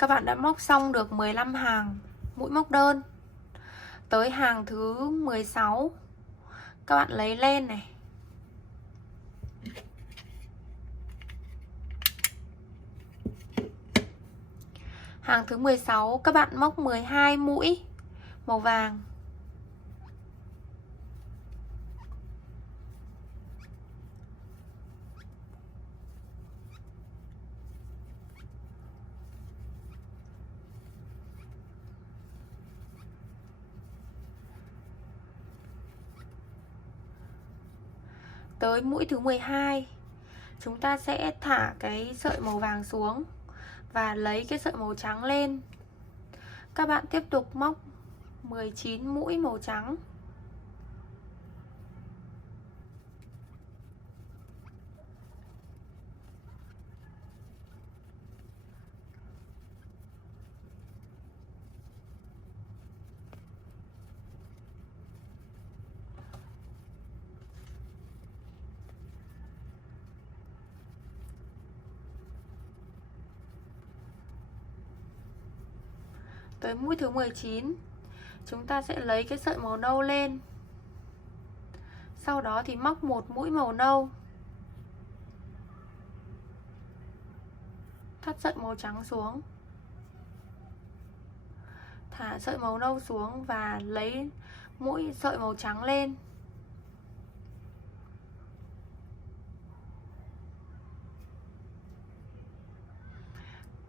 các bạn đã móc xong được 15 hàng mũi móc đơn. Tới hàng thứ 16 các bạn lấy len này. Hàng thứ 16 các bạn móc 12 mũi màu vàng. Tới mũi thứ 12 chúng ta sẽ thả cái sợi màu vàng xuống và lấy cái sợi màu trắng lên. Các bạn tiếp tục móc 19 mũi màu trắng. Tới mũi thứ 19 chúng ta sẽ lấy cái sợi màu nâu lên. Sau đó thì móc một mũi màu nâu, thắt sợi màu trắng xuống, thả sợi màu nâu xuống và lấy mũi sợi màu trắng lên.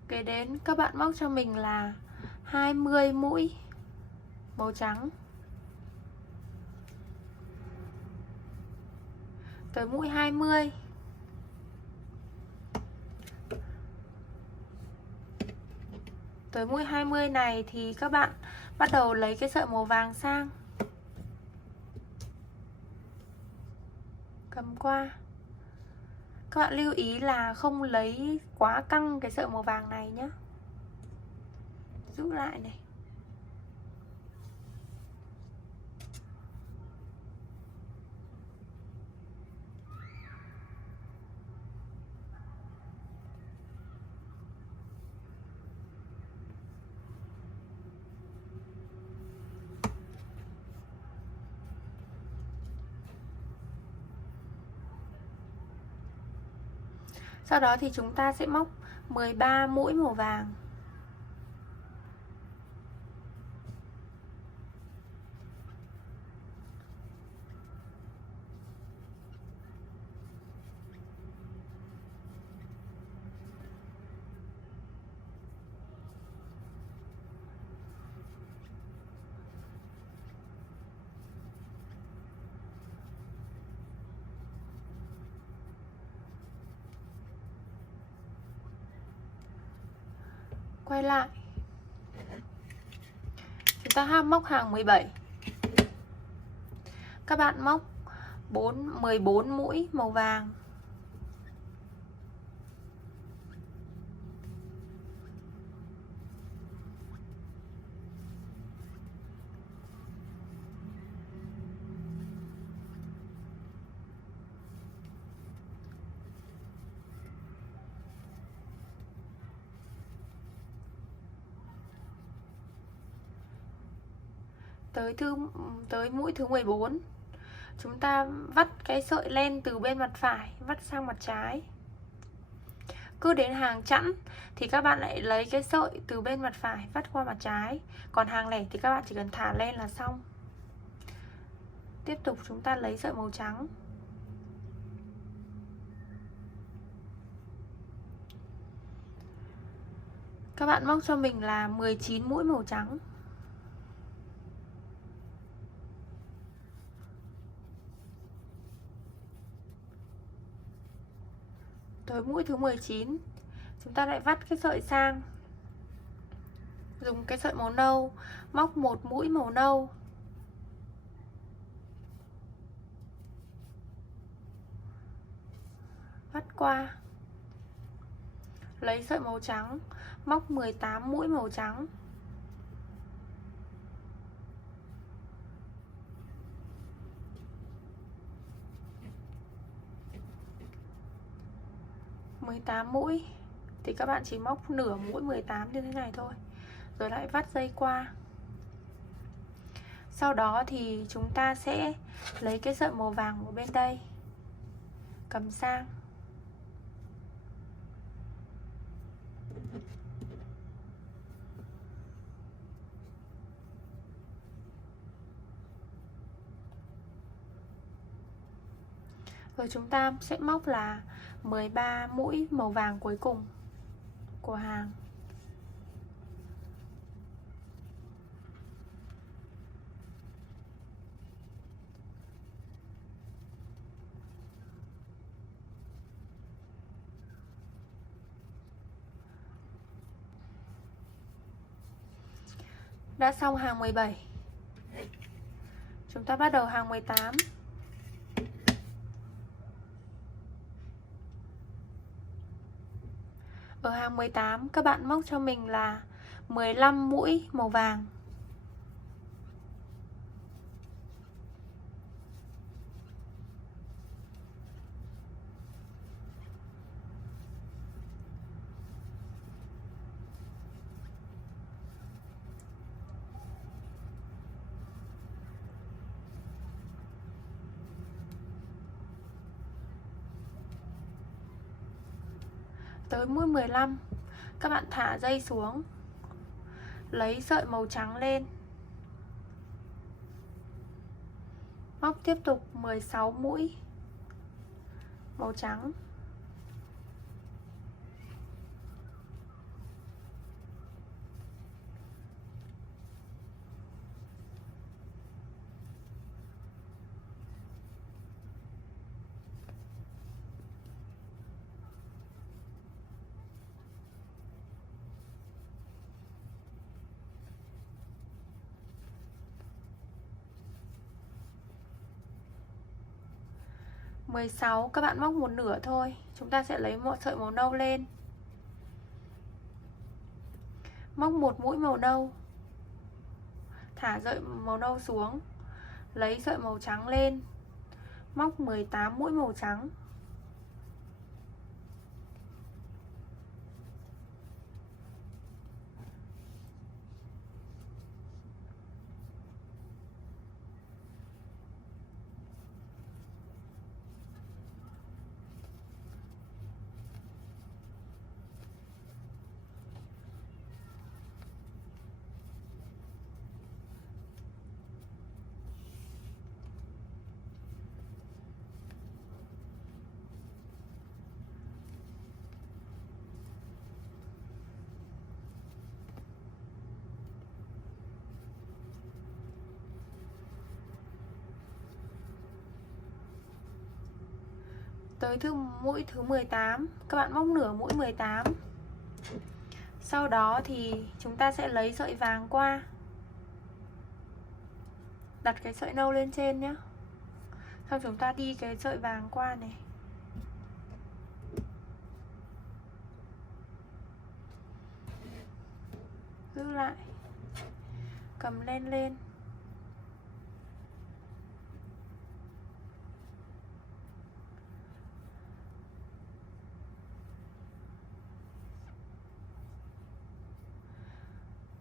Kế đến các bạn móc cho mình là 20 mũi màu trắng. Tới mũi 20 tới mũi 20 này thì các bạn bắt đầu lấy cái sợi màu vàng sang, cầm qua. Các bạn lưu ý là không lấy quá căng cái sợi màu vàng này nhé, giữ lại này. Sau đó thì chúng ta sẽ móc 13 mũi màu vàng. Quay lại, chúng ta móc hàng 17. Các bạn móc 14 mũi màu vàng. Tới mũi thứ 14 chúng ta vắt cái sợi len từ bên mặt phải vắt sang mặt trái. Cứ đến hàng chẵn thì các bạn lại lấy cái sợi từ bên mặt phải vắt qua mặt trái. Còn hàng lẻ thì các bạn chỉ cần thả len là xong. Tiếp tục chúng ta lấy sợi màu trắng. Các bạn móc cho mình là 19 mũi màu trắng. Tới mũi thứ 19 chúng ta lại vắt cái sợi sang, dùng cái sợi màu nâu móc một mũi màu nâu, vắt qua, lấy sợi màu trắng móc 18 mũi màu trắng. Mũi thì các bạn chỉ móc nửa mũi 18 như thế này thôi, rồi lại vắt dây qua. Sau đó thì chúng ta sẽ lấy cái sợi màu vàng ở bên đây, cầm sang. Rồi chúng ta sẽ móc là 13 mũi màu vàng cuối cùng của hàng. Đã xong hàng 17. Chúng ta bắt đầu hàng 18. Ở hàng 18 các bạn móc cho mình là 15 mũi màu vàng. Tới mũi 15 các bạn thả dây xuống, lấy sợi màu trắng lên, móc tiếp tục 16 mũi màu trắng. Mười 16 các bạn móc một nửa thôi. Chúng ta sẽ lấy một sợi màu nâu lên, móc một mũi màu nâu, thả sợi màu nâu xuống, lấy sợi màu trắng lên, móc 18 mũi màu trắng. Tới mũi thứ 18 các bạn móc nửa mũi 18. Sau đó thì chúng ta sẽ lấy sợi vàng qua, đặt cái sợi nâu lên trên nhé. Sau chúng ta đi cái sợi vàng qua này, giữ lại, cầm lên.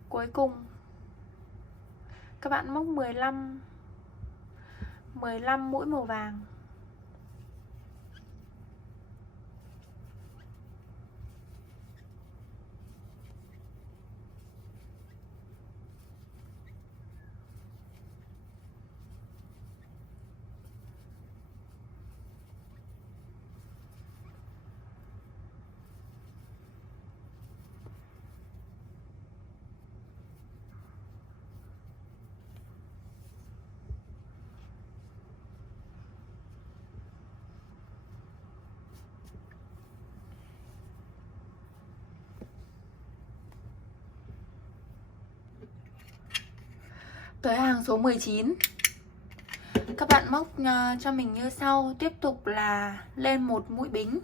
Cuối cùng các bạn móc 15 mũi màu vàng. Tới hàng số 19 các bạn móc cho mình như sau. Tiếp tục là lên một mũi bính,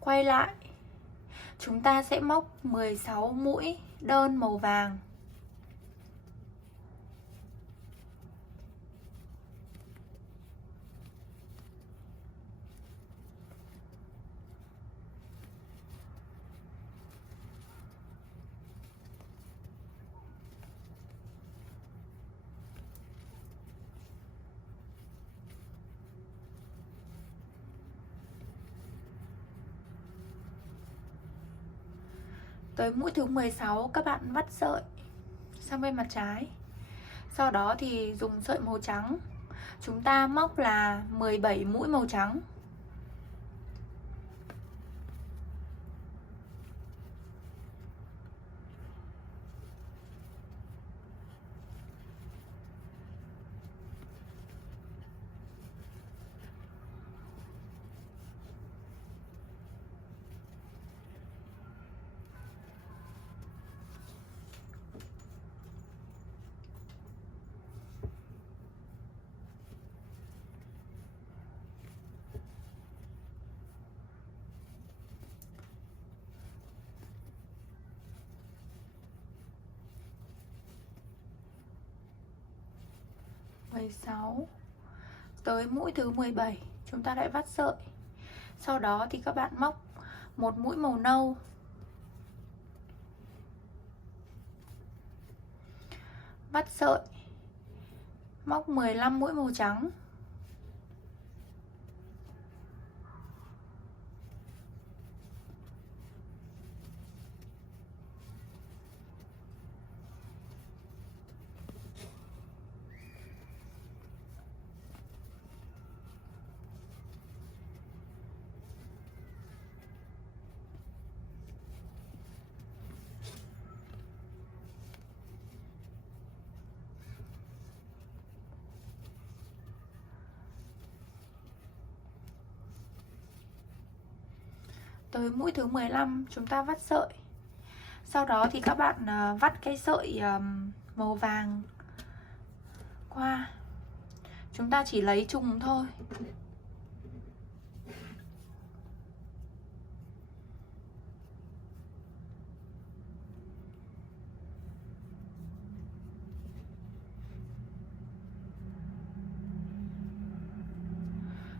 quay lại, chúng ta sẽ móc 16 mũi đơn màu vàng. Tới mũi thứ 16 các bạn vắt sợi sang bên mặt trái. Sau đó thì dùng sợi màu trắng, chúng ta móc là 17 mũi màu trắng. Tới mũi thứ 17 chúng ta lại vắt sợi. Sau đó thì các bạn móc một mũi màu nâu, vắt sợi, móc 15 mũi màu trắng. Tới mũi thứ 15 chúng ta vắt sợi. Sau đó thì các bạn vắt cái sợi màu vàng qua. Chúng ta chỉ lấy trùng thôi.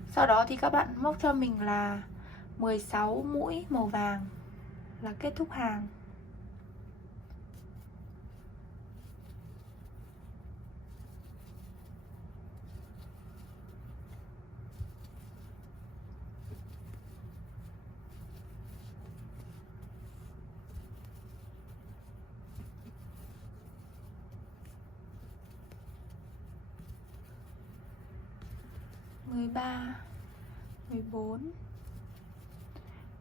Sau đó thì các bạn móc cho mình là 16 mũi màu vàng là kết thúc hàng. Mười ba, 14,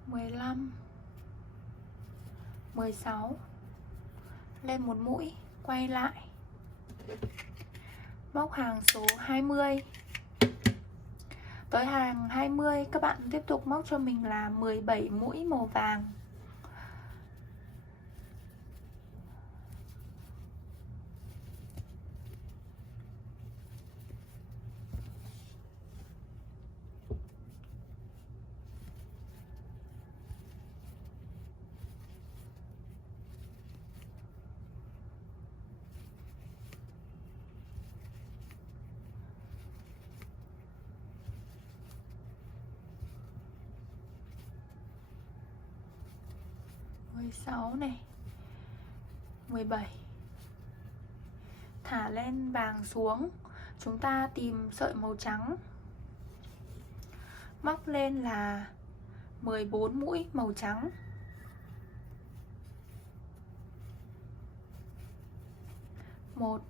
15, 16. Lên một mũi, quay lại, móc hàng số 20. Tới hàng 20 các bạn tiếp tục móc cho mình là 17 mũi màu vàng. Mười 16 này, 17. Thả len vàng xuống, chúng ta tìm sợi màu trắng, móc lên là 14 mũi màu trắng. Một,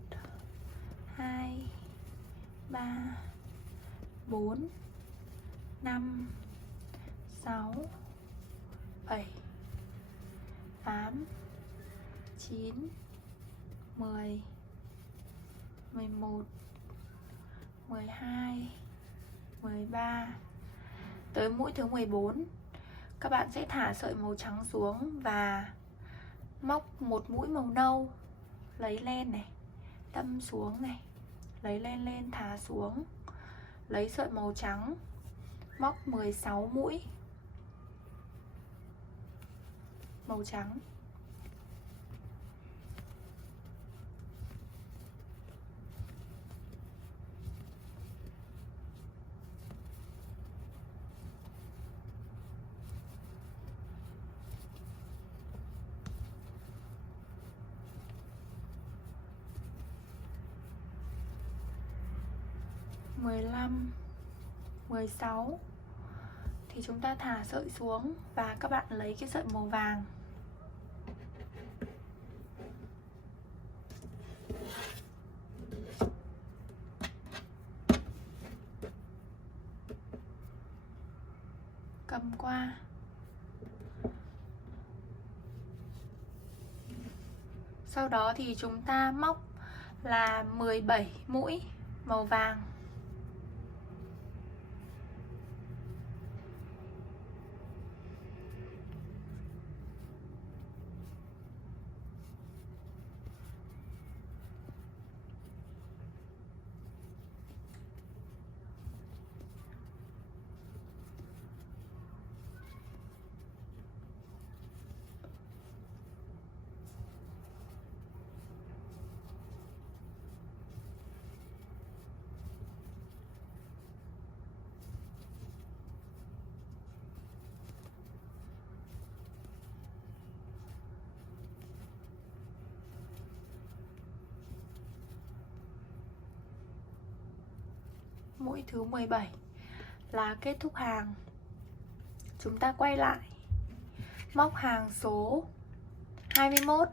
2, 3, 4, 5, 6, 7, 8, 9, 10, 11, 12, 13. Tới mũi thứ 14 các bạn sẽ thả sợi màu trắng xuống và móc một mũi màu nâu, lấy len này, đâm xuống này, lấy len lên thả xuống, lấy sợi màu trắng, móc 16 mũi màu trắng. Mười 15, 16 thì chúng ta thả sợi xuống và các bạn lấy cái sợi màu vàng, chùm qua. Sau đó thì chúng ta móc là 17 mũi màu vàng. Mũi thứ 17 là kết thúc hàng. Chúng ta quay lại móc hàng số 21.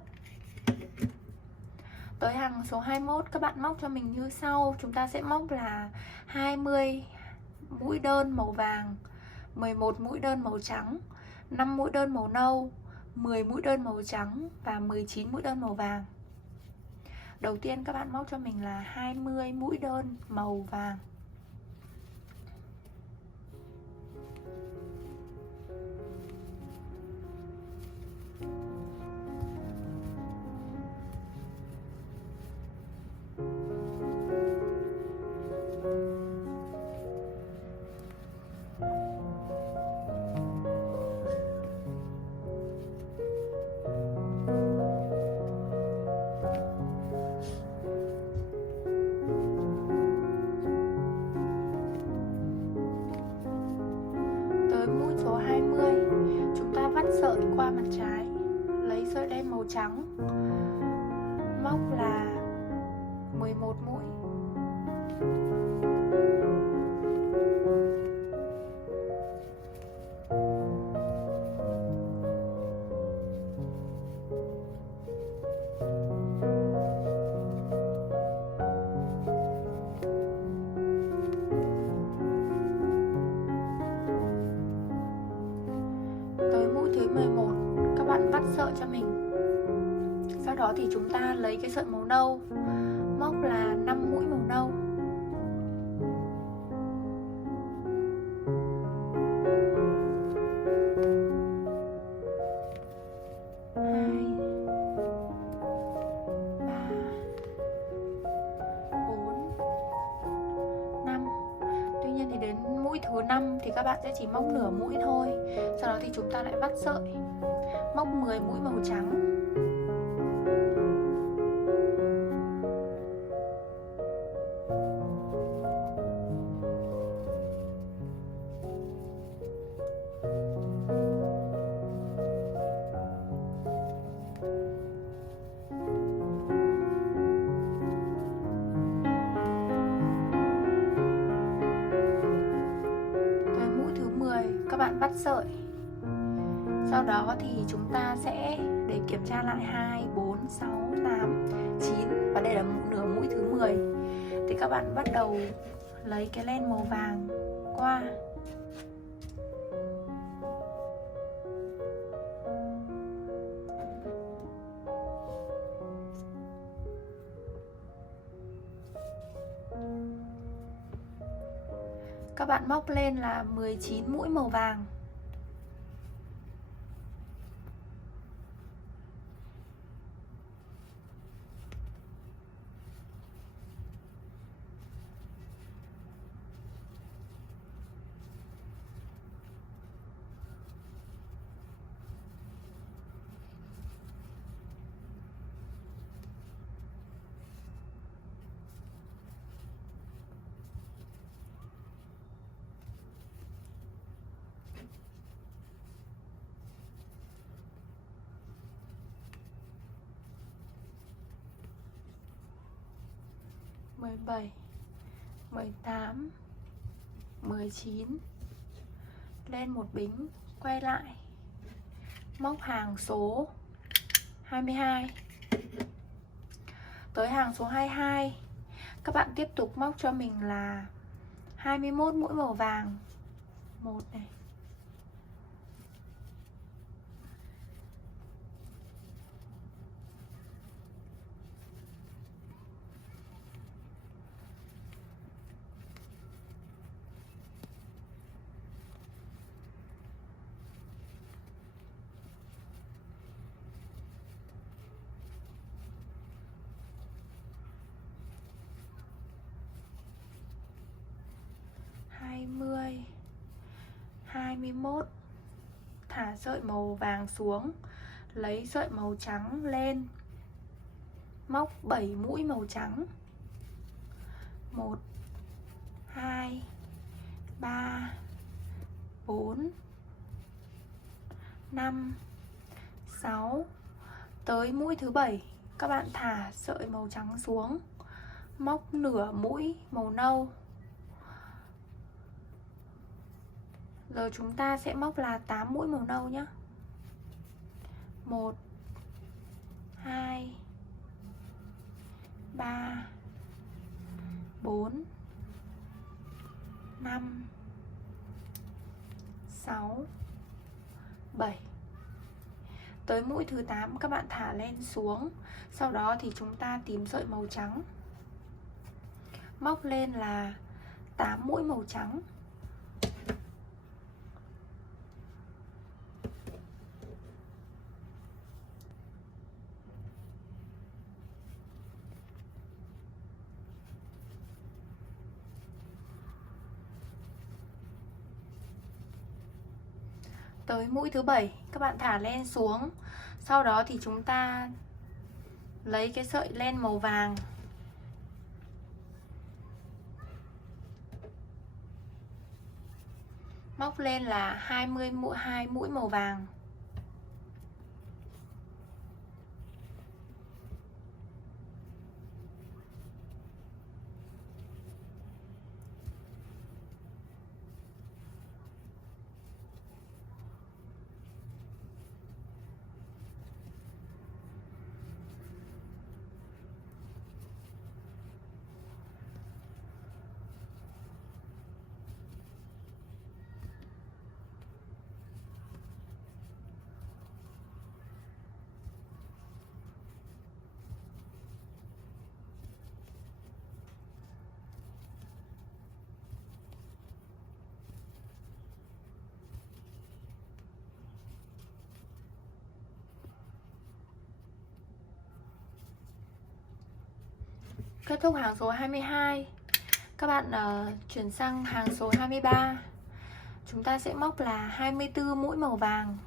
Tới hàng số 21 các bạn móc cho mình như sau. Chúng ta sẽ móc là 20 mũi đơn màu vàng, 11 mũi đơn màu trắng, 5 mũi đơn màu nâu, 10 mũi đơn màu trắng và 19 mũi đơn màu vàng. Đầu tiên các bạn móc cho mình là 20 mũi đơn màu vàng. Mũi số 20 chúng ta vắt sợi qua mặt trái, lấy sợi đen màu trắng, móc là 11 mũi. Thứ 11 các bạn vắt sợi cho mình. Sau đó thì chúng ta lấy cái sợi màu nâu, móc là 5 mũi màu nâu. Thứ 5 thì các bạn sẽ chỉ móc nửa mũi thôi. Sau đó thì chúng ta lại vắt sợi, móc 10 mũi màu trắng. Các bạn vắt sợi. Sau đó thì chúng ta sẽ để kiểm tra lại 2, 4, 6, 8, 9 và đây là nửa mũi thứ 10. Thì các bạn bắt đầu lấy cái len màu vàng qua. Các bạn móc lên là 19 mũi màu vàng. Mười 17, 18, 19. Lên một bính, quay lại móc hàng số 22. Tới hàng số 22 các bạn tiếp tục móc cho mình là 21 mũi màu vàng. 1 này, 21. Thả sợi màu vàng xuống, lấy sợi màu trắng lên, móc 7 mũi màu trắng. 1 2 3 4 5 6. Tới mũi thứ 7, các bạn thả sợi màu trắng xuống, móc nửa mũi màu nâu. Giờ chúng ta sẽ móc là 8 mũi màu nâu nhé. 1 2 3 4 5 6 7. Tới mũi thứ 8 các bạn thả len xuống. Sau đó thì chúng ta tìm sợi màu trắng, móc lên là 8 mũi màu trắng. Tới mũi thứ 7 các bạn thả len xuống. Sau đó thì chúng ta lấy cái sợi len màu vàng, móc lên là 22 mũi màu vàng. Kết thúc hàng số 22, các bạn chuyển sang hàng số 23. Chúng ta sẽ móc là 24 mũi màu vàng.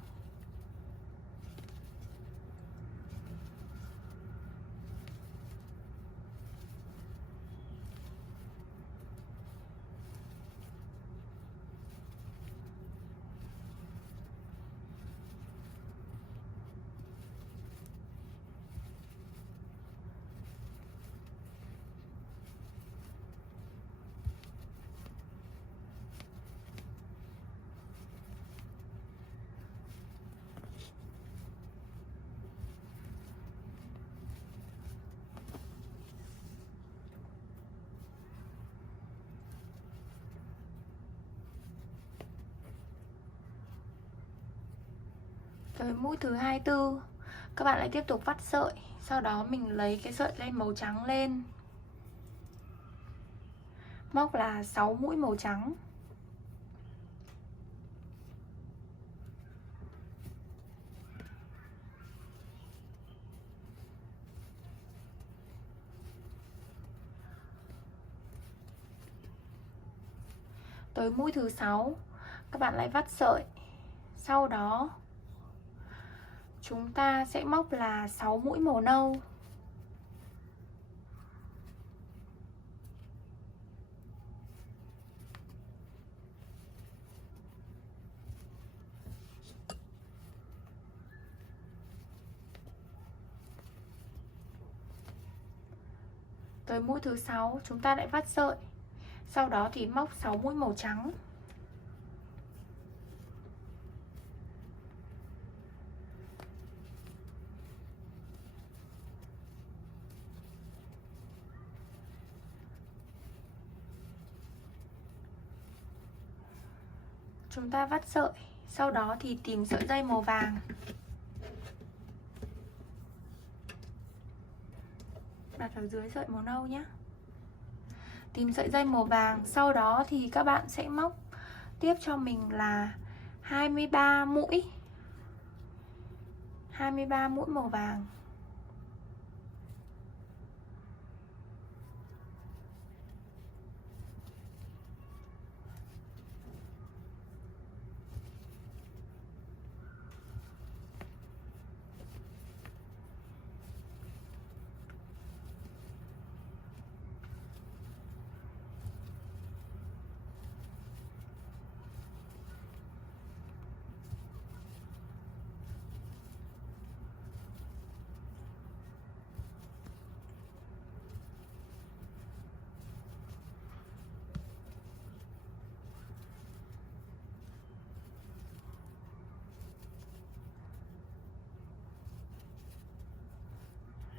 Tới mũi thứ 24, các bạn lại tiếp tục vắt sợi. Sau đó mình lấy cái sợi len màu trắng lên, móc là 6 mũi màu trắng. Tới mũi thứ 6, các bạn lại vắt sợi. Sau đó chúng ta sẽ móc là 6 mũi màu nâu. Tới mũi thứ 6 chúng ta lại vắt sợi. Sau đó thì móc 6 mũi màu trắng. Chúng ta vắt sợi. Sau đó thì tìm sợi dây màu vàng, đặt ở dưới sợi màu nâu nhé. Tìm sợi dây màu vàng. Sau đó thì các bạn sẽ móc tiếp cho mình là 23 mũi 23 mũi màu vàng.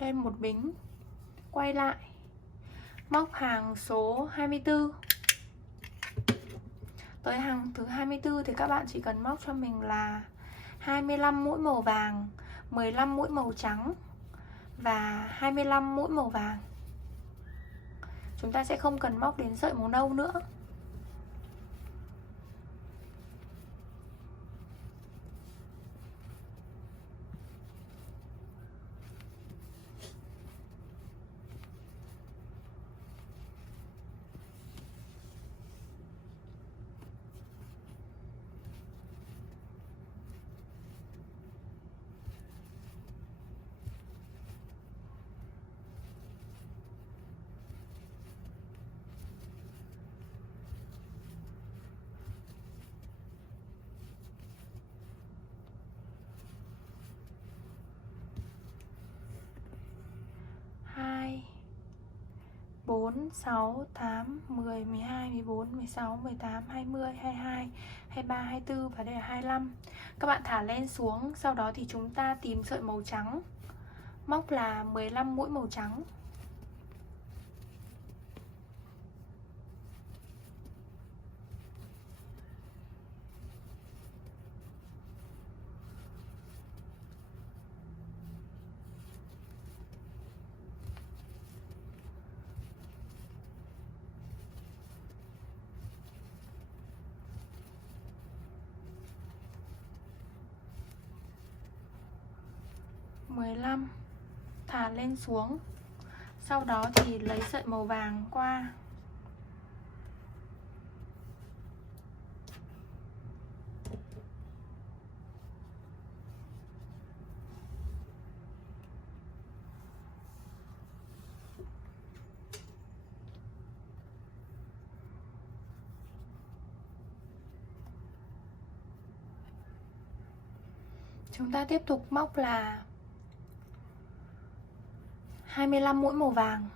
lên một bính, quay lại móc hàng số 24. Tới hàng thứ 24 thì các bạn chỉ cần móc cho mình là 25 mũi màu vàng, 15 mũi màu trắng và 25 mũi màu vàng. Chúng ta sẽ không cần móc đến sợi màu nâu nữa. Hai, 4, 6, 8, 10, 12, 14, 16, 18, 20, 22, 23, 24 và đây là 25. Các bạn thả len xuống, sau đó thì chúng ta tìm sợi màu trắng. Móc là 15 mũi màu trắng. Thả lên xuống. Sau đó thì lấy sợi màu vàng qua. Chúng ta tiếp tục móc là 25 mũi màu vàng.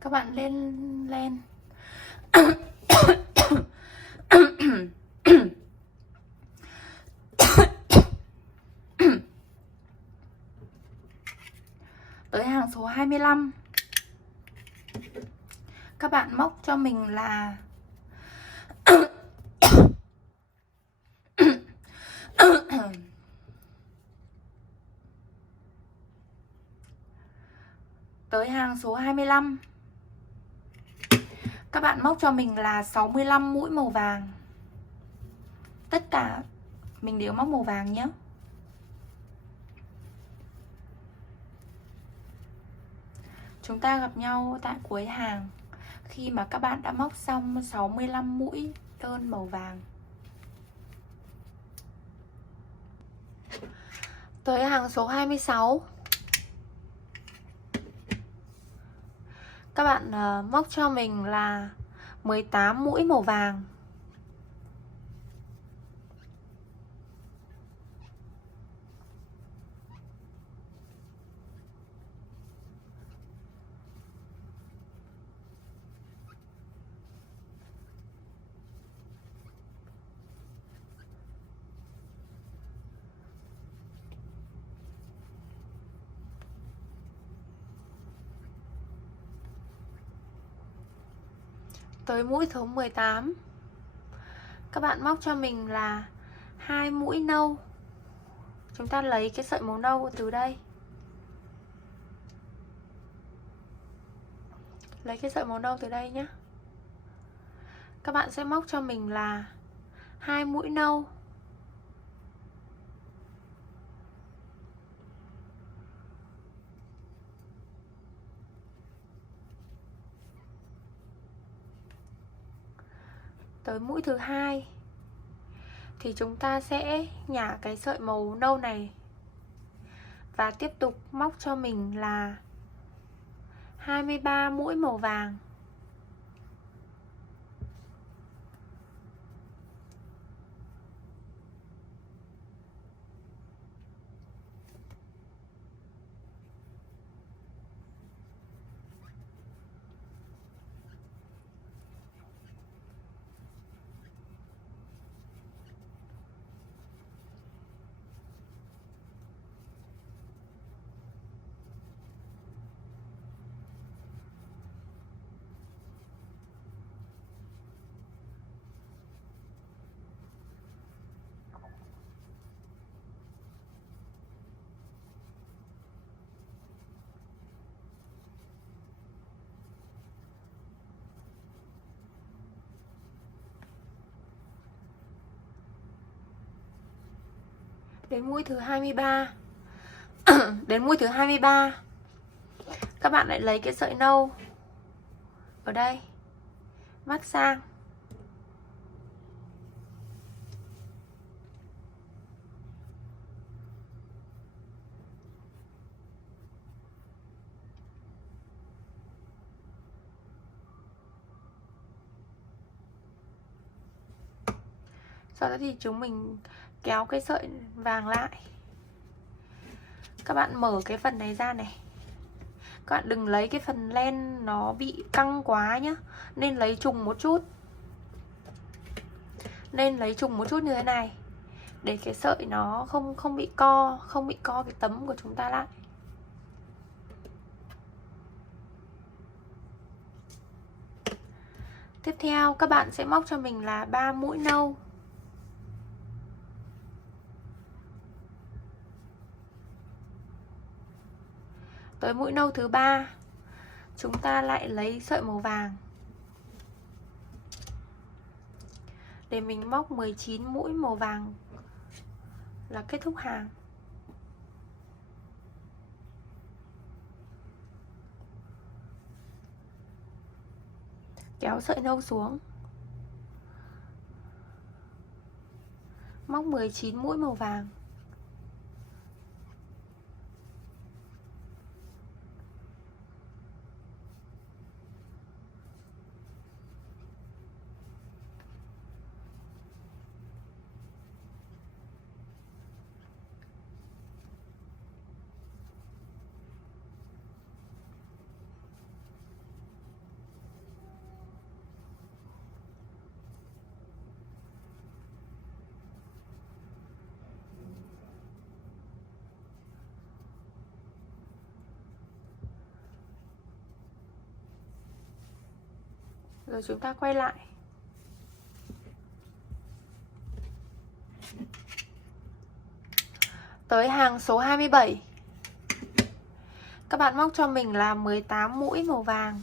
Các bạn lên tới hàng số 25. Các bạn móc cho mình là tới hàng số 25. Các bạn móc cho mình là 65 mũi màu vàng. Tất cả mình đều móc màu vàng nhé. Chúng ta gặp nhau tại cuối hàng khi mà các bạn đã móc xong 65 mũi đơn màu vàng. Tới hàng số 26. Các bạn móc cho mình là 18 mũi màu vàng. Tới mũi số 18. Các bạn móc cho mình là 2 mũi nâu. Chúng ta lấy cái sợi màu nâu từ đây. Lấy cái sợi màu nâu từ đây nhé. Các bạn sẽ móc cho mình là 2 mũi nâu. Tới mũi thứ hai thì chúng ta sẽ nhả cái sợi màu nâu này và tiếp tục móc cho mình là 23 mũi màu vàng. Đến mũi thứ 23 đến mũi thứ 23 các bạn lại lấy cái sợi nâu ở đây vắt sang. Sau đó thì chúng mình kéo cái sợi vàng lại. Các bạn mở cái phần này ra này. Các bạn đừng lấy cái phần len nó bị căng quá nhá. Nên lấy trùng một chút. Nên lấy trùng một chút như thế này để cái sợi nó không bị co, không bị co cái tấm của chúng ta lại. Tiếp theo các bạn sẽ móc cho mình là 3 mũi nâu. Tới mũi nâu thứ 3 chúng ta lại lấy sợi màu vàng để mình móc 19 mũi màu vàng là kết thúc hàng. Kéo sợi nâu xuống, móc 19 mũi màu vàng. Rồi chúng ta quay lại. Tới hàng số 27 các bạn móc cho mình là 18 mũi màu vàng.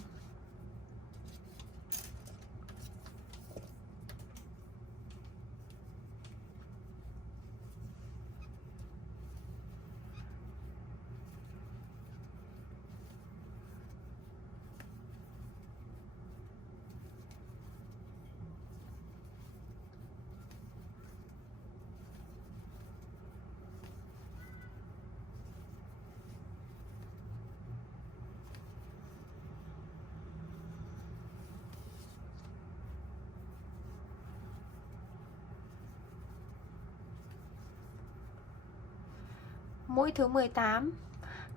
Mũi thứ 18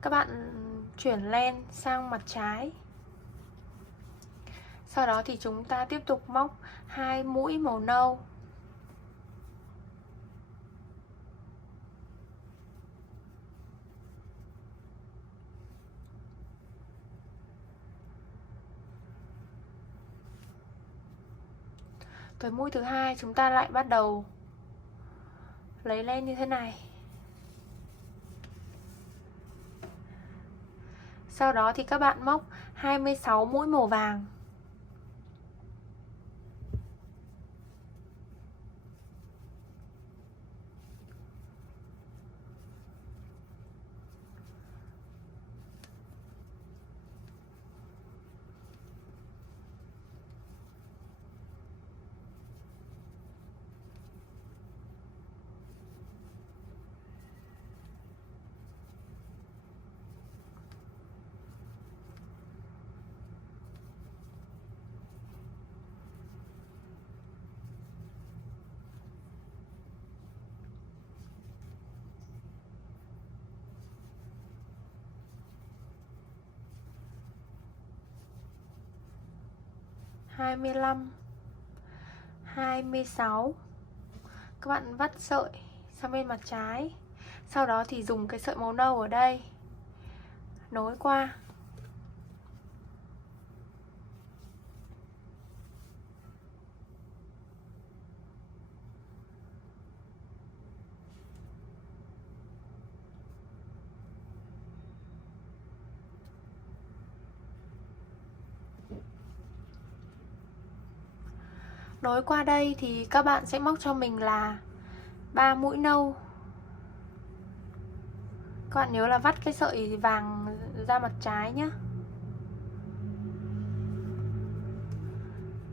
các bạn chuyển len sang mặt trái. Sau đó thì chúng ta tiếp tục móc 2 mũi màu nâu. Tới mũi thứ 2 chúng ta lại bắt đầu lấy len như thế này. Sau đó thì các bạn móc 26 mũi màu vàng. 25, 26. Các bạn vắt sợi sang bên mặt trái. Sau đó thì dùng cái sợi màu nâu ở đây nối qua. Nối qua đây thì các bạn sẽ móc cho mình là 3 mũi nâu. Các bạn nhớ là vắt cái sợi vàng ra mặt trái nhé.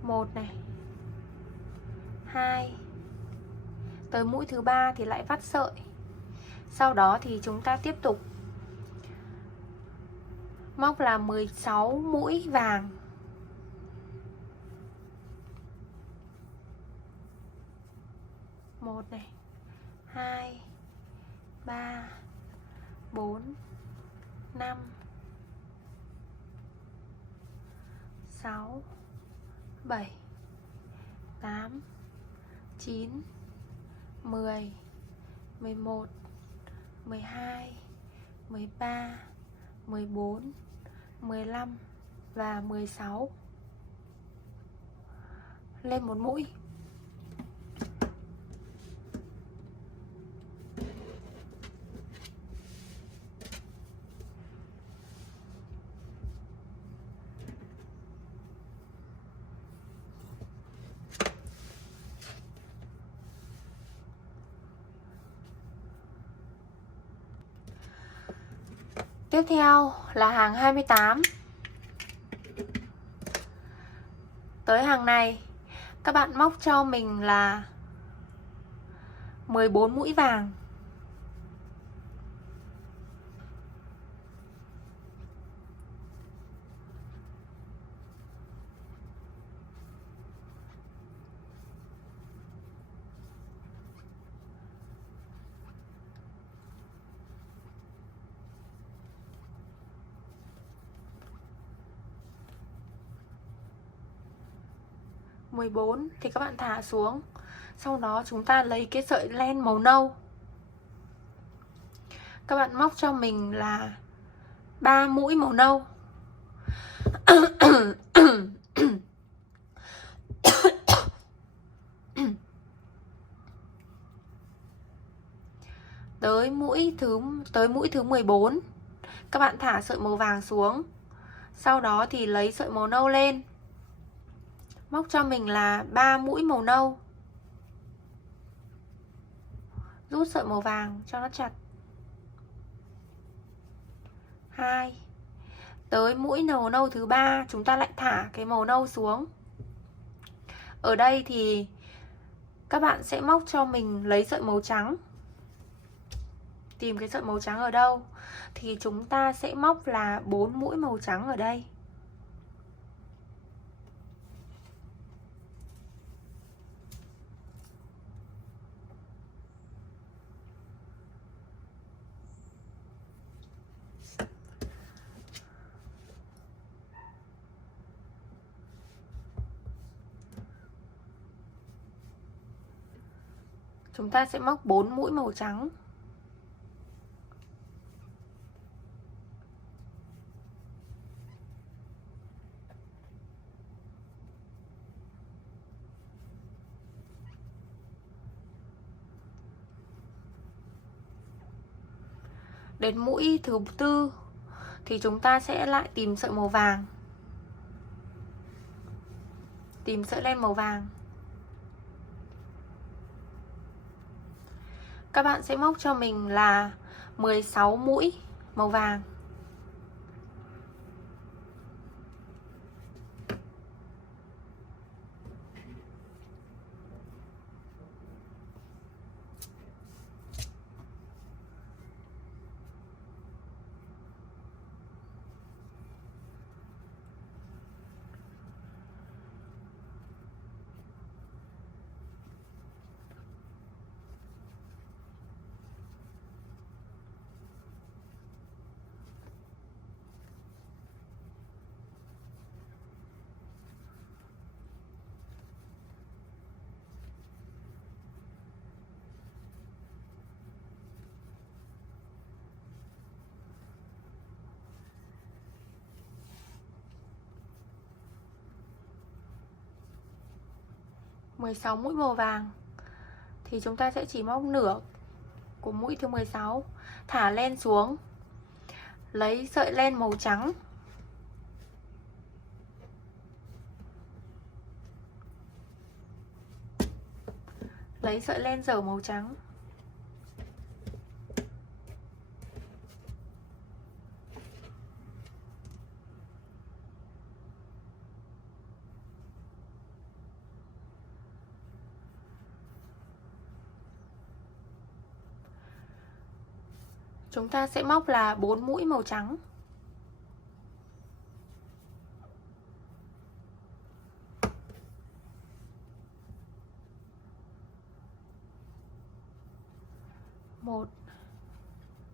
1 này, 2. Tới mũi thứ 3 thì lại vắt sợi. Sau đó thì chúng ta tiếp tục móc là 16 mũi vàng. 1 này, 2, 3, 4, 5, 6, 7, 8, 9, 10, 11, 12, 13, 14, 15 và 16. Lên một mũi. Tiếp theo là hàng 28. Tới hàng này các bạn móc cho mình là 14 mũi vàng. Mười 14 thì các bạn thả xuống. Sau đó chúng ta lấy cái sợi len màu nâu. Các bạn móc cho mình là 3 mũi màu nâu. Tới mũi thứ 14 các bạn thả sợi màu vàng xuống. Sau đó thì lấy sợi màu nâu lên. Móc cho mình là 3 mũi màu nâu. Rút sợi màu vàng cho nó chặt. 2. Tới mũi màu nâu thứ 3 chúng ta lại thả cái màu nâu xuống. Ở đây thì các bạn sẽ móc cho mình lấy sợi màu trắng. Tìm cái sợi màu trắng ở đâu thì chúng ta sẽ móc là 4 mũi màu trắng ở đây. Chúng ta sẽ móc 4 mũi màu trắng. Đến mũi thứ 4 thì chúng ta sẽ lại tìm sợi màu vàng. Tìm sợi len màu vàng. Các bạn sẽ móc cho mình là 16 mũi màu vàng. 16 mũi màu vàng thì chúng ta sẽ chỉ móc nửa của mũi thứ 16, thả len xuống, lấy sợi len màu trắng, lấy sợi len dở màu trắng, chúng ta sẽ móc là 4 mũi màu trắng. Một,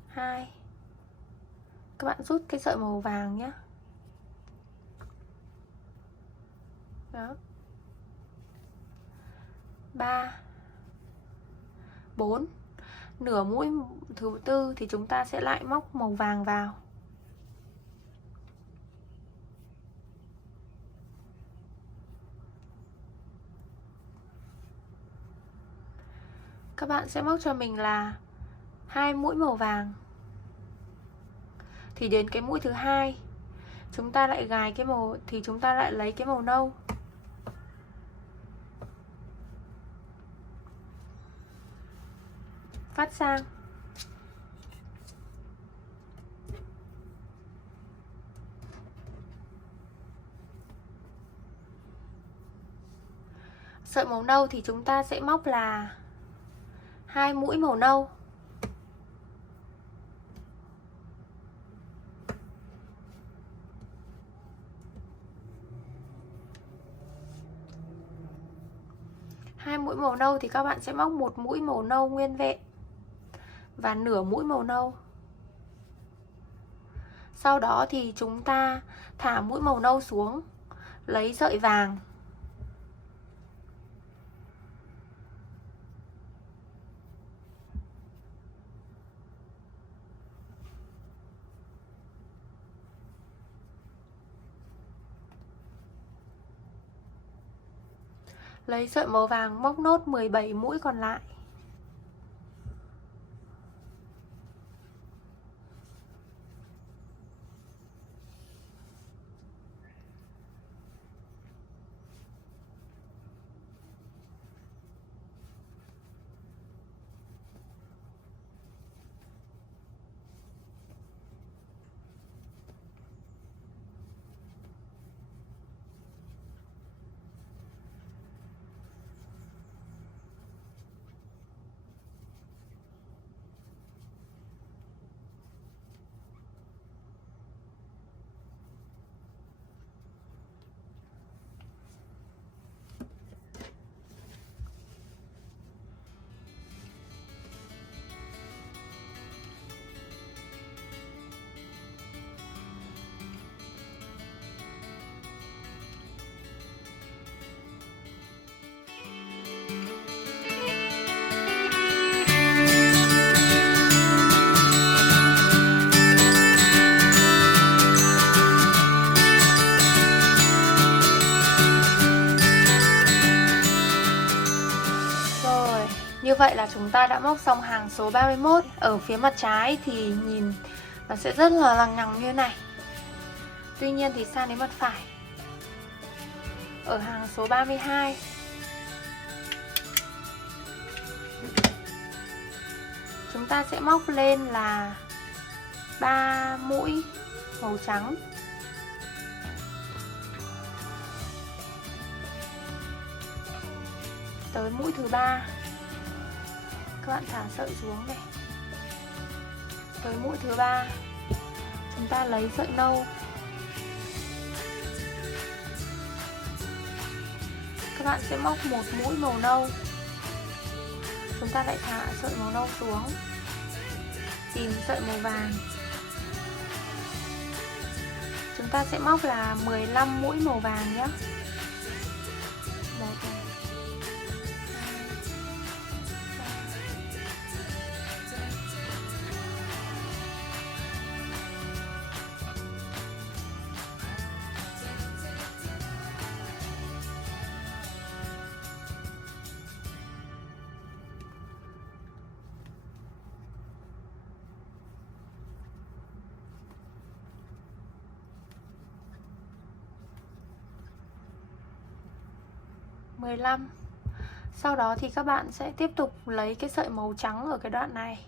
hai. Các bạn rút cái sợi màu vàng nhé. Đó. 3, 4. Nửa mũi thứ tư thì chúng ta sẽ lại móc màu vàng vào. Các bạn sẽ móc cho mình là 2 mũi màu vàng. Thì đến cái mũi thứ hai chúng ta lại gài cái màu, thì chúng ta lại lấy cái màu nâu. Vắt sang. Sợi màu nâu thì chúng ta sẽ móc là 2 mũi màu nâu. Hai mũi màu nâu thì các bạn sẽ móc một mũi màu nâu nguyên vẹn và nửa mũi màu nâu. Sau đó thì chúng ta thả mũi màu nâu xuống, lấy sợi vàng, lấy sợi màu vàng móc nốt 17 mũi còn lại. Như vậy là chúng ta đã móc xong hàng số 31. Ở phía mặt trái thì nhìn nó sẽ rất là lằng nhằng như này. Tuy nhiên thì sang đến mặt phải, ở hàng số 32, chúng ta sẽ móc lên là 3 mũi màu trắng. Tới mũi thứ 3, các bạn thả sợi xuống này. Tới mũi thứ 3, chúng ta lấy sợi nâu. Các bạn sẽ móc một mũi màu nâu. Chúng ta lại thả sợi màu nâu xuống, tìm sợi màu vàng. Chúng ta sẽ móc là 15 mũi màu vàng nhé. Một này, 15. Sau đó thì các bạn sẽ tiếp tục lấy cái sợi màu trắng ở cái đoạn này.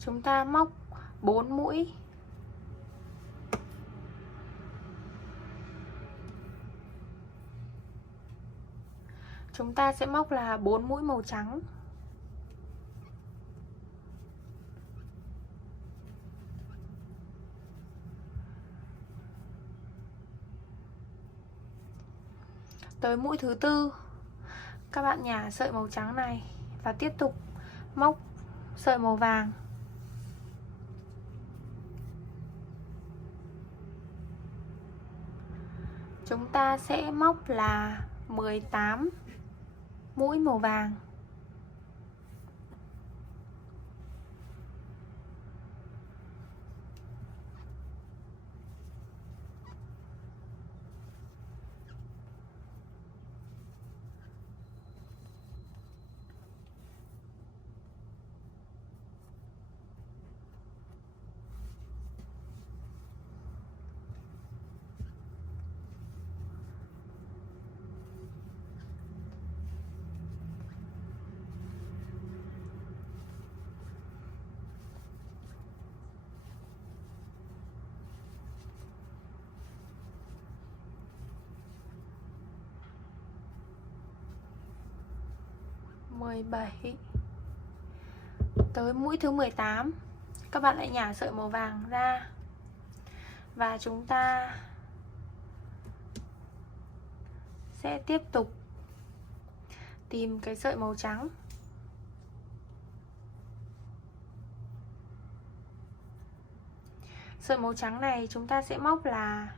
Chúng ta móc 4 mũi. Chúng ta sẽ móc là 4 mũi màu trắng. Tới mũi thứ tư, các bạn nhả sợi màu trắng này và tiếp tục móc sợi màu vàng. Chúng ta sẽ móc là 18 mũi màu vàng. Tới mũi thứ 18, các bạn lại nhả sợi màu vàng ra và chúng ta sẽ tiếp tục tìm cái sợi màu trắng. Sợi màu trắng này chúng ta sẽ móc là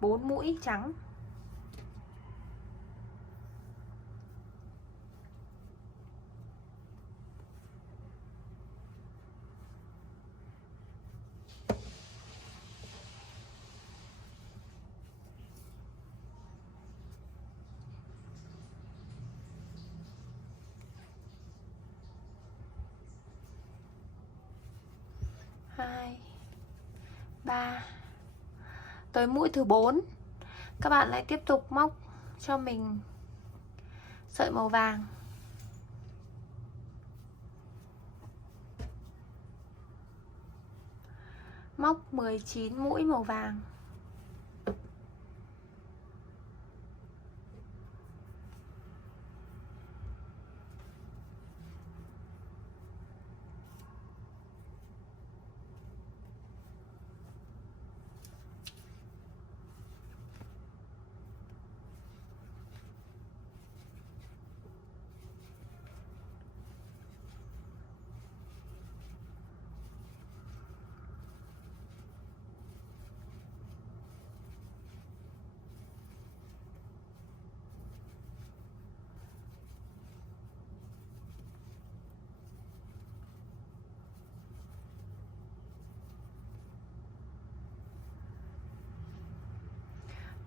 4 mũi trắng. Hai, 3. Tới mũi thứ 4, các bạn lại tiếp tục móc cho mình sợi màu vàng. Móc 19 mũi màu vàng.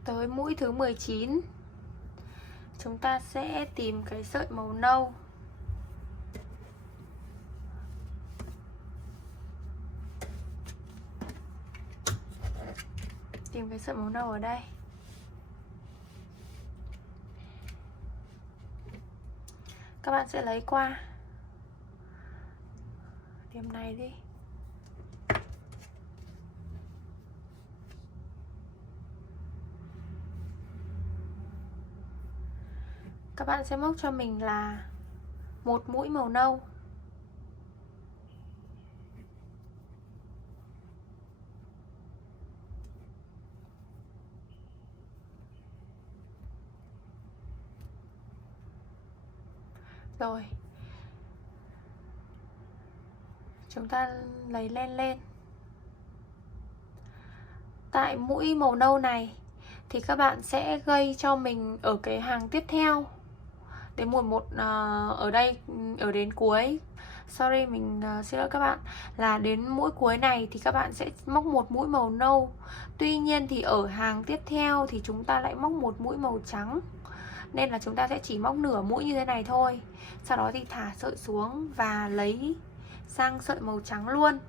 Tới mũi thứ 19, chúng ta sẽ tìm cái sợi màu nâu. Tìm cái sợi màu nâu ở đây. Các bạn sẽ lấy qua điểm này đi. Các bạn sẽ móc cho mình là 1 mũi màu nâu. Rồi, chúng ta lấy len lên. Tại mũi màu nâu này thì các bạn sẽ gây cho mình ở cái hàng tiếp theo đến một ở đây, ở đến cuối. Sorry, mình xin lỗi các bạn, là đến mũi cuối này thì các bạn sẽ móc 1 mũi màu nâu. Tuy nhiên thì ở hàng tiếp theo thì chúng ta lại móc 1 mũi màu trắng, nên là chúng ta sẽ chỉ móc nửa mũi như thế này thôi. Sau đó thì thả sợi xuống và lấy sang sợi màu trắng luôn.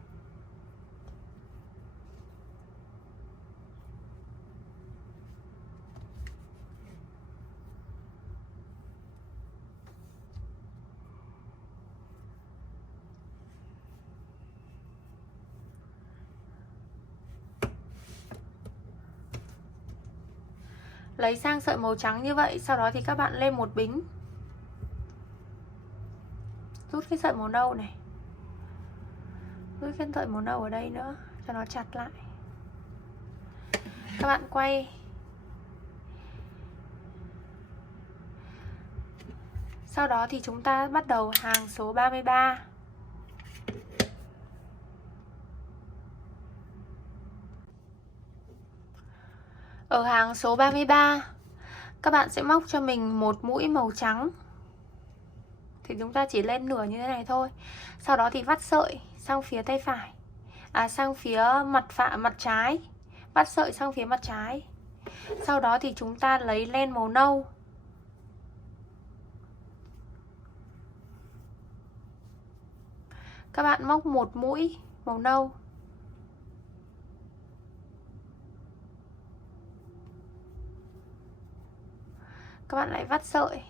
Lấy sang sợi màu trắng như vậy, sau đó thì các bạn lên một bính, rút cái sợi màu nâu này, rút cái sợi màu nâu ở đây nữa cho nó chặt lại. Các bạn quay. Sau đó thì chúng ta bắt đầu hàng số 33. Ở hàng số 33, các bạn sẽ móc cho mình một mũi màu trắng. Thì chúng ta chỉ lên nửa như thế này thôi. Sau đó thì vắt sợi sang phía tay phải, sang phía mặt trái. Vắt sợi sang phía mặt trái. Sau đó thì chúng ta lấy len màu nâu. Các bạn móc một mũi màu nâu. Các bạn lại vắt sợi.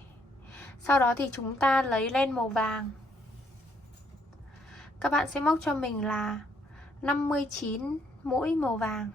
Sau đó thì chúng ta lấy len màu vàng. Các bạn sẽ móc cho mình là 59 mũi màu vàng.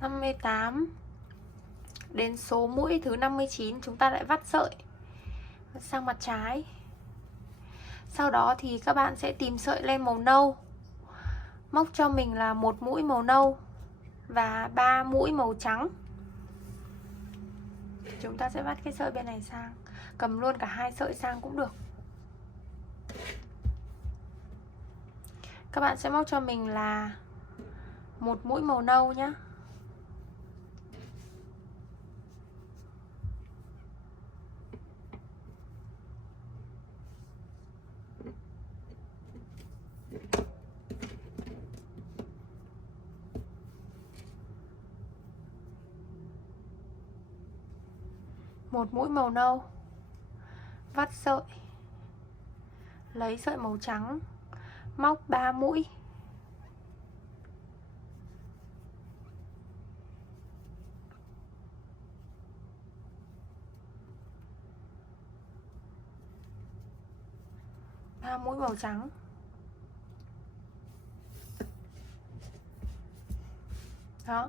Năm 58. Đến số mũi thứ 59 chúng ta lại vắt sợi sang mặt trái. Sau đó thì các bạn sẽ tìm sợi len màu nâu. Móc cho mình là một mũi màu nâu và 3 mũi màu trắng. Chúng ta sẽ vắt cái sợi bên này sang, cầm luôn cả hai sợi sang cũng được. Các bạn sẽ móc cho mình là một mũi màu nâu nhé. Một mũi màu nâu, vắt sợi, lấy sợi màu trắng, móc 3 mũi. Mũi màu trắng. Đó.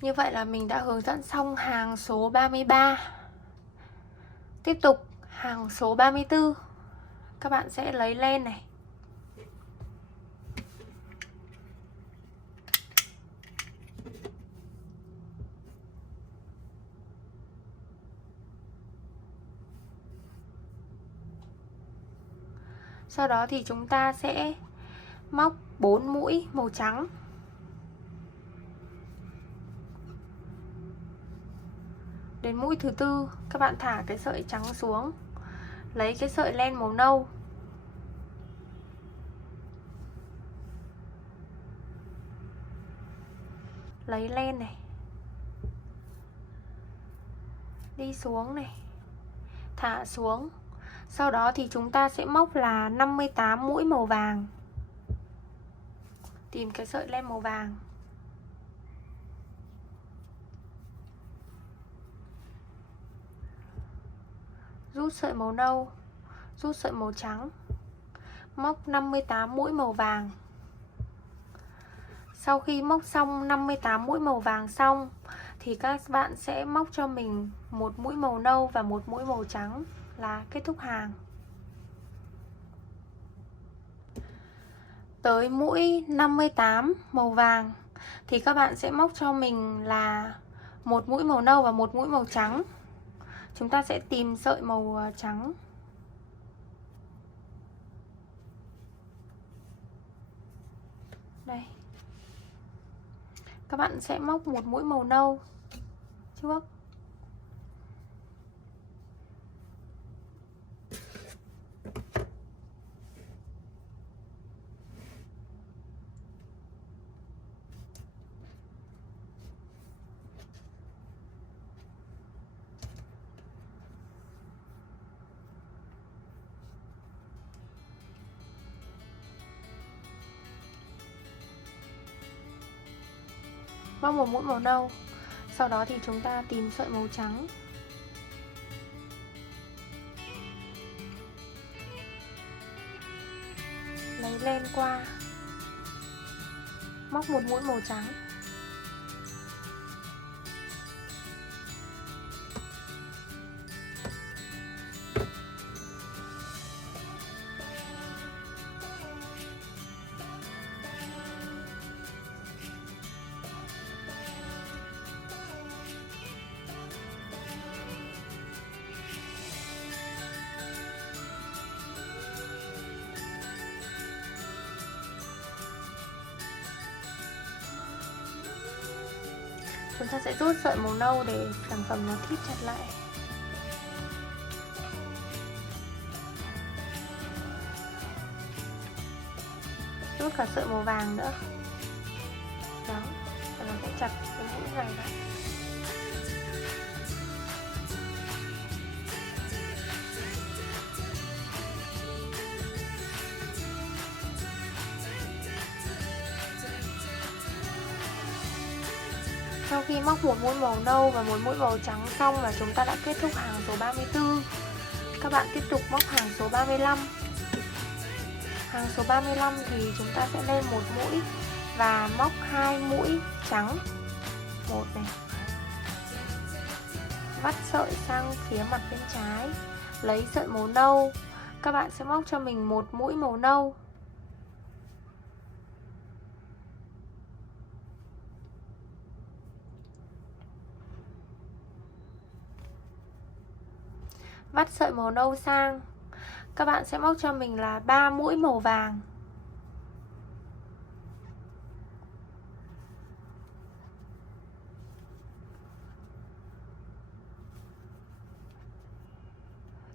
Như vậy là mình đã hướng dẫn xong hàng số 33. Tiếp tục hàng số 34. Các bạn sẽ lấy len này. Sau đó thì chúng ta sẽ móc 4 mũi màu trắng. Đến mũi thứ tư, các bạn thả cái sợi trắng xuống, lấy cái sợi len màu nâu. Lấy len này, đi xuống này, thả xuống. Sau đó thì chúng ta sẽ móc là 58 mũi màu vàng. Tìm cái sợi len màu vàng. Rút sợi màu nâu, rút sợi màu trắng, móc 58 mũi màu vàng. Sau khi móc xong 58 mũi màu vàng xong thì các bạn sẽ móc cho mình một mũi màu nâu và một mũi màu trắng là kết thúc hàng. Tới mũi 58 màu vàng thì các bạn sẽ móc cho mình là một mũi màu nâu và một mũi màu trắng. chúng ta sẽ tìm sợi màu trắng. Đây. Các bạn sẽ móc một mũi màu nâu trước. Móc một mũi màu nâu. Sau đó thì chúng ta tìm sợi màu trắng. Lấy len qua. Móc một mũi màu trắng. Chúng ta sẽ rút sợi màu nâu để sản phẩm nó thít chặt lại. Rút cả sợi màu vàng nữa. Đó, và nó sẽ chặt cái mũi này lại. Sau khi móc một mũi màu nâu và một mũi màu trắng xong là chúng ta đã kết thúc hàng số 34. Các bạn tiếp tục móc hàng số 35. Hàng số 35 thì chúng ta sẽ lên một mũi và móc 2 mũi trắng. Một này. Vắt sợi sang phía mặt bên trái, lấy sợi màu nâu. Các bạn sẽ móc cho mình một mũi màu nâu. Vắt sợi màu nâu sang, các bạn sẽ móc cho mình là 3 mũi màu vàng.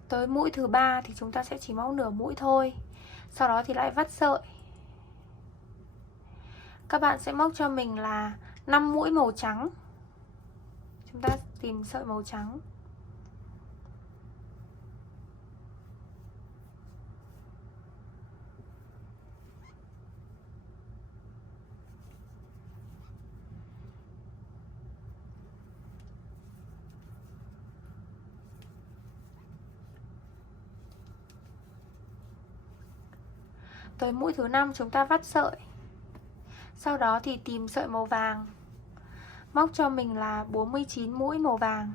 Tới mũi thứ 3 thì chúng ta sẽ chỉ móc nửa mũi thôi. Sau đó thì lại vắt sợi. Các bạn sẽ móc cho mình là 5 mũi màu trắng. Chúng ta tìm sợi màu trắng. Tới mũi thứ 5 chúng ta vắt sợi. Sau đó thì tìm sợi màu vàng. Móc cho mình là 49 mũi màu vàng.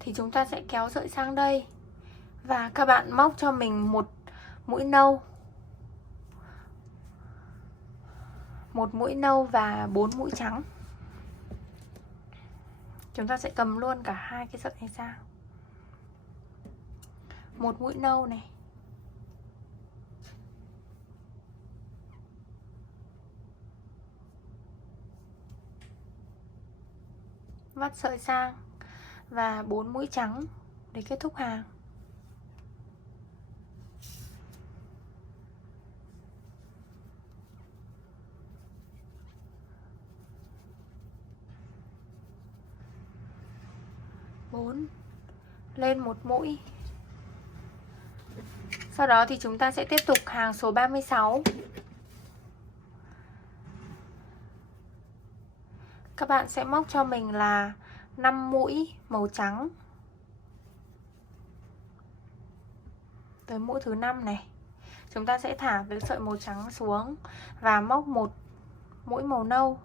Thì chúng ta sẽ kéo sợi sang đây. Và các bạn móc cho mình một mũi nâu. Một mũi nâu và 4 mũi trắng. Chúng ta sẽ cầm luôn cả hai cái sợi này sang. Một mũi nâu này. Vắt sợi sang. Và 4 mũi trắng để kết thúc hàng. Lên một mũi. Sau đó thì chúng ta sẽ tiếp tục hàng số 36. Các bạn sẽ móc cho mình là 5 mũi màu trắng. Tới mũi thứ 5 này, chúng ta sẽ thả cái sợi màu trắng xuống và móc một mũi màu nâu.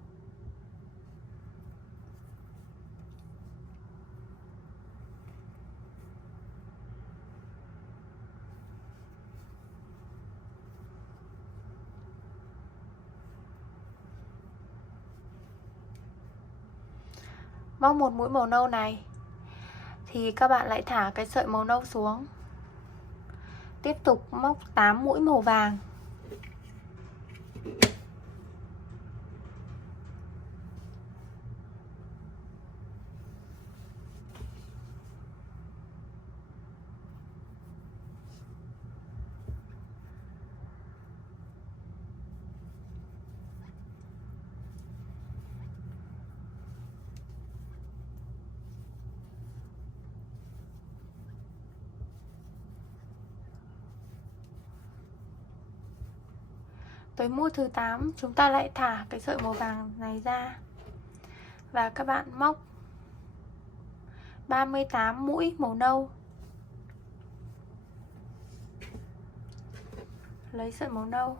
Móc một mũi màu nâu này thì các bạn lại thả cái sợi màu nâu xuống. Tiếp tục móc 8 mũi màu vàng. Tới mũi thứ 8 chúng ta lại thả cái sợi màu vàng này ra. Và các bạn móc 38 mũi màu nâu. Lấy sợi màu nâu.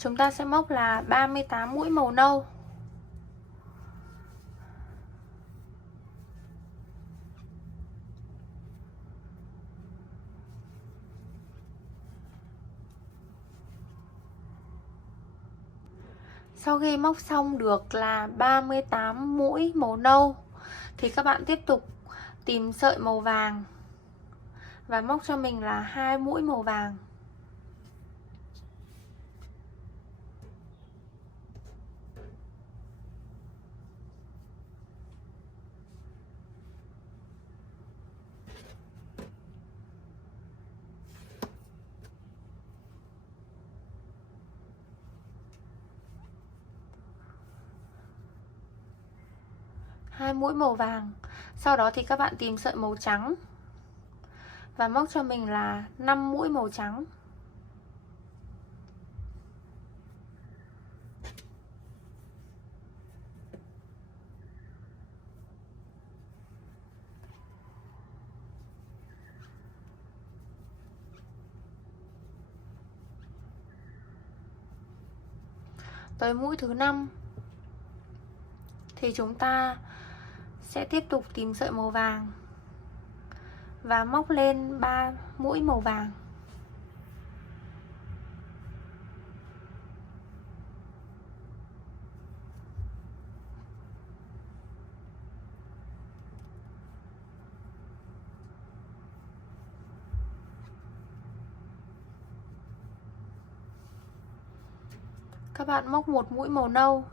Chúng ta sẽ móc là 38 mũi màu nâu. Sau khi móc xong được là 38 mũi màu nâu thì các bạn tiếp tục tìm sợi màu vàng và móc cho mình là 2 mũi màu vàng. Hai mũi màu vàng. Sau đó thì các bạn tìm sợi màu trắng và móc cho mình là 5 mũi màu trắng. Tới mũi thứ 5 thì chúng ta sẽ tiếp tục tìm sợi màu vàng và móc lên 3 mũi màu vàng. Các bạn móc một mũi màu nâu.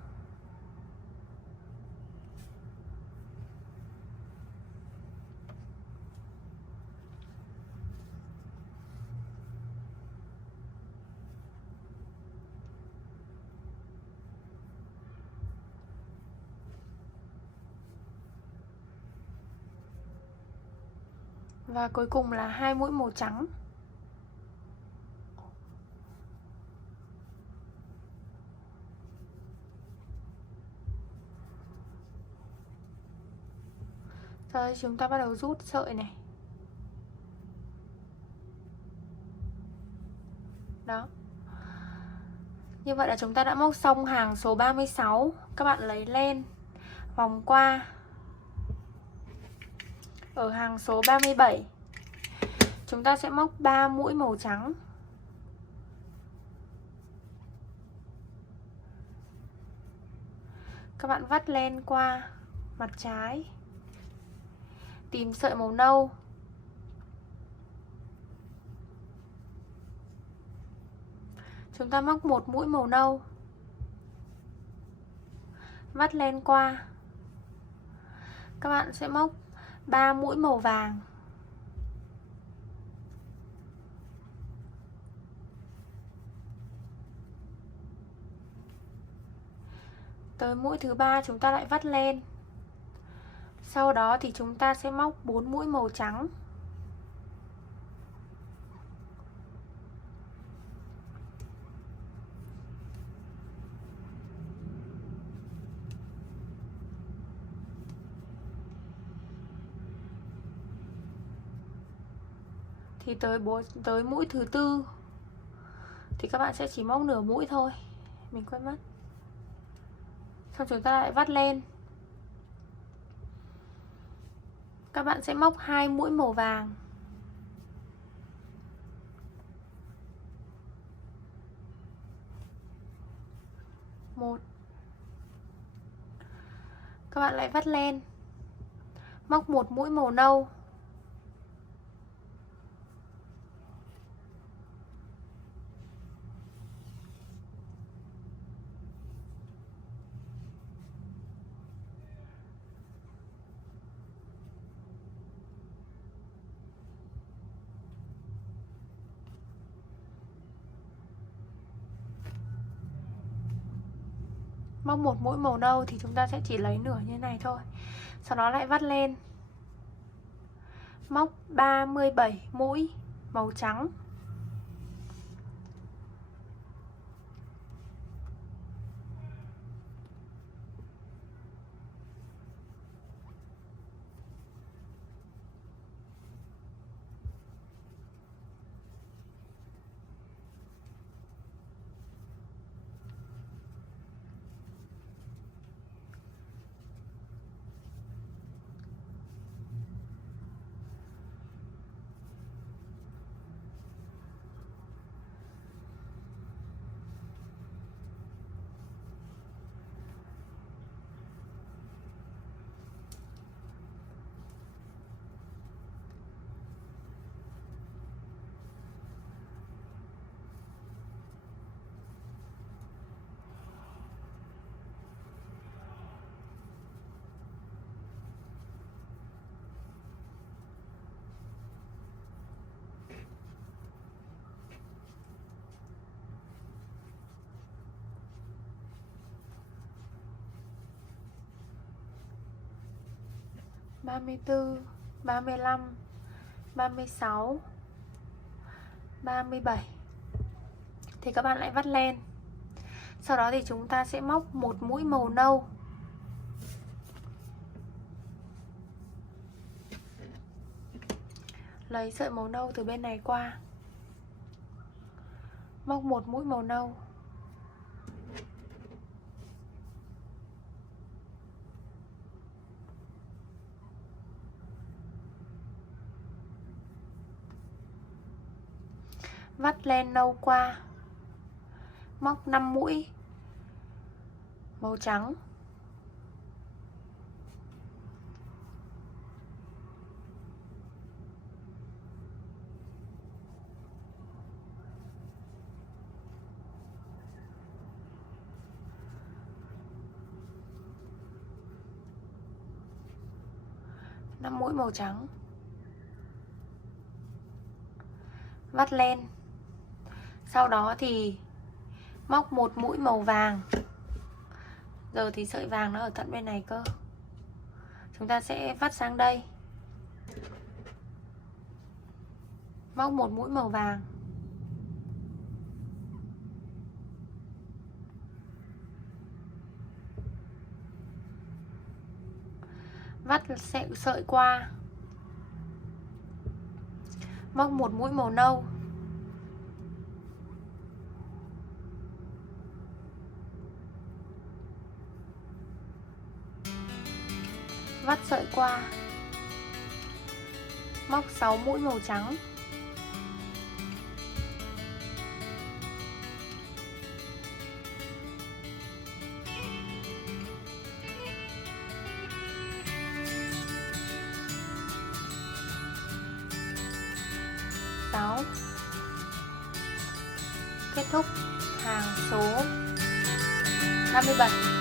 Và cuối cùng là 2 mũi màu trắng. Rồi chúng ta bắt đầu rút sợi này. Đó. Như vậy là chúng ta đã móc xong hàng số 36. Các bạn lấy len vòng qua. Ở hàng số 37 chúng ta sẽ móc 3 mũi màu trắng. Các bạn vắt len qua mặt trái. Tìm sợi màu nâu. Chúng ta móc một mũi màu nâu. Vắt len qua. Các bạn sẽ móc 3 mũi màu vàng. Tới mũi thứ 3 chúng ta lại vắt len. Sau đó thì chúng ta sẽ móc 4 mũi màu trắng. Thì tới mũi thứ 4 thì các bạn sẽ chỉ móc nửa mũi thôi. Mình quên mất. Xong chúng ta lại vắt lên. Các bạn sẽ móc 2 mũi màu vàng. Một. Các bạn lại vắt lên. Móc 1 mũi màu nâu. Móc 1 mũi màu nâu thì chúng ta sẽ chỉ lấy nửa như này thôi. Sau đó lại vắt lên. Móc 37 mũi màu trắng. Ba mươi tư, 35, 36, 37. Thì các bạn lại vắt lên. Sau đó thì chúng ta sẽ móc 1 mũi màu nâu. Lấy sợi màu nâu từ bên này qua. Móc 1 mũi màu nâu. Vắt len nâu qua. Móc 5 mũi màu trắng. Năm mũi màu trắng. Vắt len. Sau đó thì móc 1 mũi màu vàng. Giờ thì sợi vàng nó ở tận bên này cơ. Chúng ta sẽ vắt sang đây. Móc 1 mũi màu vàng. Vắt sợi qua. Móc 1 mũi màu nâu. Vắt sợi qua. Móc 6 mũi màu trắng. Kết thúc hàng số 57.